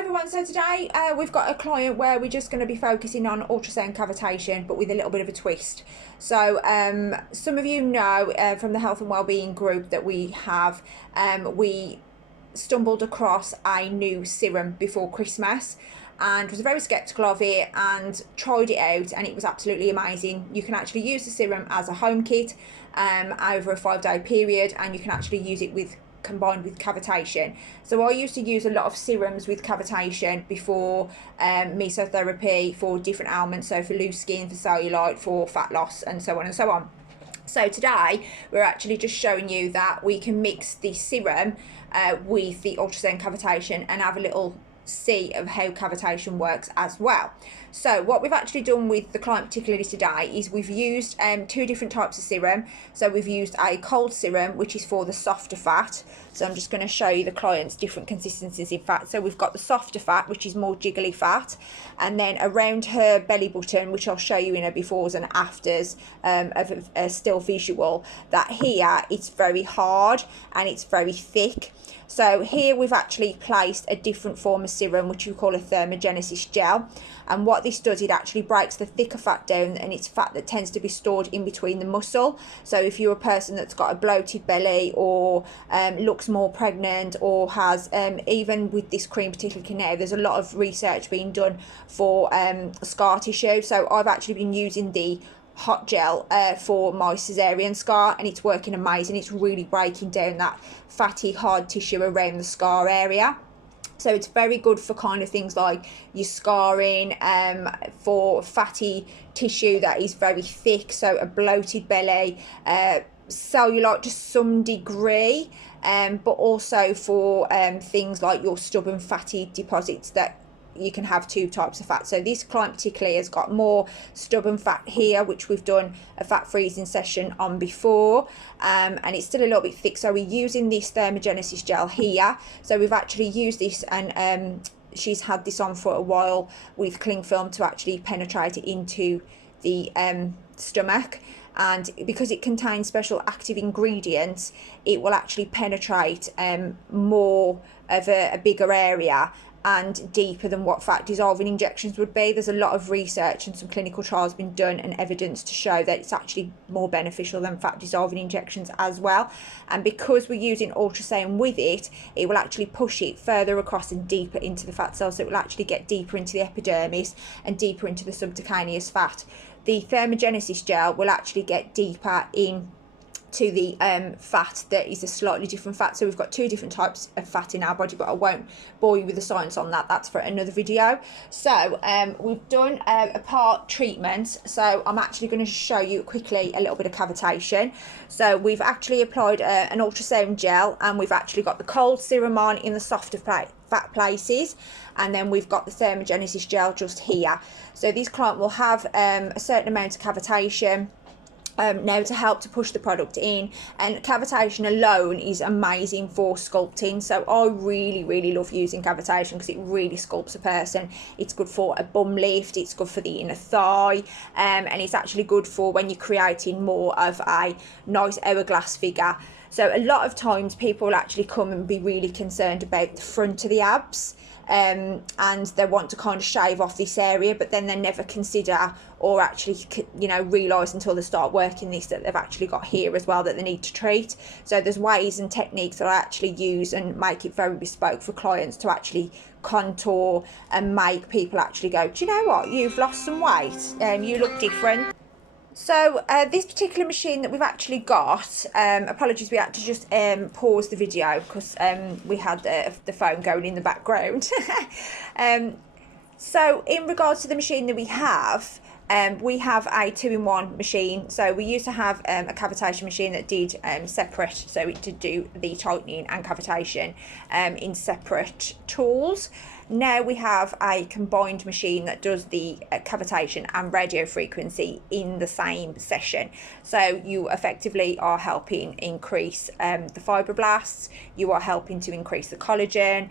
everyone, so today we've got a client where we're just going to be focusing on ultrasound cavitation, but with a little bit of a twist. So some of you know from the health and wellbeing group that we have, we stumbled across a new serum before Christmas and was very skeptical of it and tried it out, and it was absolutely amazing. You can actually use the serum as a home kit over a 5-day period, and you can actually use it combined with cavitation. So I used to use a lot of serums with cavitation before mesotherapy for different ailments, so for loose skin, for cellulite, for fat loss, and so on and so on. So today we're actually just showing you that we can mix the serum with the ultrasound cavitation and have a little see of how cavitation works as well. So what we've actually done with the client particularly today is we've used two different types of serum. So we've used a cold serum, which is for the softer fat. So I'm just going to show you the client's different consistencies in fat. So we've got the softer fat, which is more jiggly fat, and then around her belly button, which I'll show you in a befores and afters of a still visual, that here it's very hard and it's very thick. So here we've actually placed a different form of serum, which we call a thermogenesis gel. And what this does, it actually breaks the thicker fat down, and it's fat that tends to be stored in between the muscle. So if you're a person that's got a bloated belly or looks more pregnant, or has, even with this cream particularly now, there's a lot of research being done for scar tissue. So I've actually been using the hot gel for my cesarean scar, and it's working amazing. It's really breaking down that fatty hard tissue around the scar area. So it's very good for kind of things like your scarring, for fatty tissue that is very thick, so a bloated belly, cellulite to some degree, but also for things like your stubborn fatty deposits that you can have two types of fat. So this client particularly has got more stubborn fat here, which we've done a fat freezing session on before, and it's still a little bit thick. So we're using this thermogenesis gel here. So we've actually used this, and she's had this on for a while with cling film to actually penetrate it into the stomach. And because it contains special active ingredients, it will actually penetrate more of a bigger area and deeper than what fat dissolving injections would be. There's a lot of research and some clinical trials been done and evidence to show that it's actually more beneficial than fat dissolving injections as well. And because we're using ultrasound with it, it will actually push it further across and deeper into the fat cells. So it will actually get deeper into the epidermis and deeper into the subcutaneous fat. The thermogenesis gel will actually get deeper in to the fat that is a slightly different fat. So we've got two different types of fat in our body, but I won't bore you with the science on that. That's for another video. So we've done a part treatment, so I'm actually going to show you quickly a little bit of cavitation. So we've actually applied an ultrasound gel, and we've actually got the cold serum on in the softer fat places, and then we've got the thermogenesis gel just here. So this client will have a certain amount of cavitation now to help to push the product in, and cavitation alone is amazing for sculpting. So I really love using cavitation because it really sculpts a person. It's good for a bum lift, it's good for the inner thigh, and it's actually good for when you're creating more of a nice hourglass figure. So a lot of times people will actually come and be really concerned about the front of the abs, and they want to kind of shave off this area, but then they never consider or actually, you know, realise until they start working this that they've actually got here as well that they need to treat. So there's ways and techniques that I actually use and make it very bespoke for clients to actually contour and make people actually go, do you know what, you've lost some weight and you look different. So this particular machine that we've actually got, apologies, we had to just pause the video because we had the phone going in the background. So in regards to the machine that we have a 2-in-1 machine. So we used to have a cavitation machine that did separate, so it did do the tightening and cavitation in separate tools. Now we have a combined machine that does the cavitation and radio frequency in the same session. So you effectively are helping increase the fibroblasts, you are helping to increase the collagen,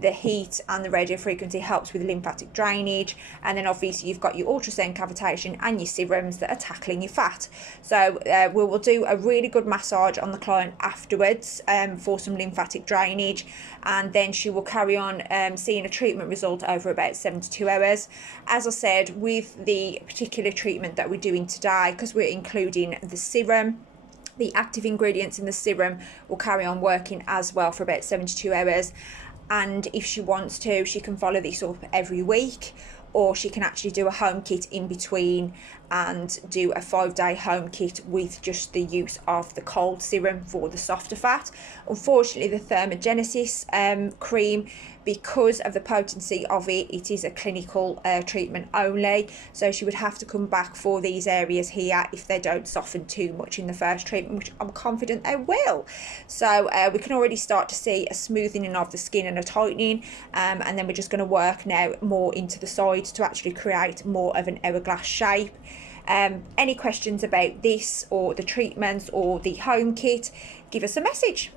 the heat and the radio frequency helps with lymphatic drainage, and then obviously you've got your ultrasound ultrasound cavitation and your serums that are tackling your fat. So we will do a really good massage on the client afterwards for some lymphatic drainage, and then she will carry on seeing a treatment result over about 72 hours. As I said, with the particular treatment that we're doing today, because we're including the serum, the active ingredients in the serum will carry on working as well for about 72 hours. And if she wants to, she can follow this up every week, or she can actually do a home kit in between and do a 5-day home kit with just the use of the cold serum for the softer fat. Unfortunately, the Thermogenesis cream, because of the potency of it, it is a clinical treatment only, so she would have to come back for these areas here if they don't soften too much in the first treatment, which I'm confident they will. So we can already start to see a smoothening of the skin and a tightening, and then we're just going to work now more into the sides to actually create more of an hourglass shape. Any questions about this or the treatments or the home kit, give us a message.